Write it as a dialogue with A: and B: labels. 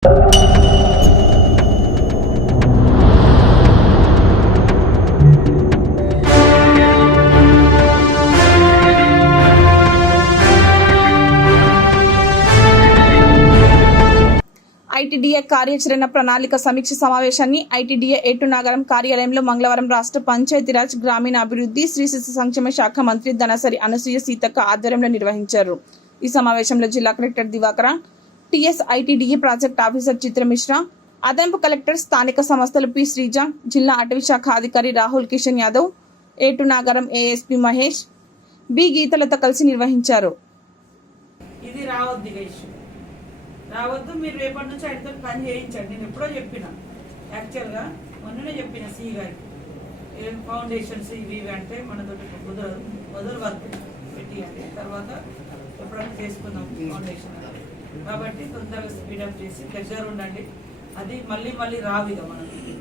A: ITDA కార్యాచరణ ప్రణాళిక సమీక్ష సమావేశాన్ని ఐటీడీఏ ఎటు నగరం కార్యాలయంలో మంగళవారం రాష్ట్ర పంచాయతీరాజ్ గ్రామీణాభివృద్ధి శ్రీ శిశు సంక్షేమ శాఖ మంత్రి ధనసరి అనసూయ సీతక్క ఆధ్వర్యంలో నిర్వహించారు. ఈ సమావేశంలో జిల్లా collector Diwakara TS ITDA project officer Chitra Mishra అదనపు కలెక్టర్ స్థానిక సంస్థలు పి శ్రీజ జిల్లా అటవీ శాఖ అధికారి Rahul Kishan Yadav Eturnagaram ASP Mahesh B గీతలతో కలిసి నిర్వహించారు.
B: ఇది రావద్దు రావద్దు మీరు రేపటి నుంచి ఆయనతో పని చేయించండి. నేను ఎప్పుడో చెప్పిన. యాక్చువల్గా మొన్ననే చెప్పిన సి గారికి. ఫౌండేషన్స్ ఇవి ఇవి అంటే మనతో కుదరదు మొదలు వర్క్ పెట్టియండి. తర్వాత ఎప్పుడైనా చేసుకుందాం ఫౌండేషన్ కాబట్టి తొందరగా స్పీడప్ చేసి ప్రెషర్ ఉండండి. అది మళ్ళీ మళ్ళీ రాదు ఇక మనకి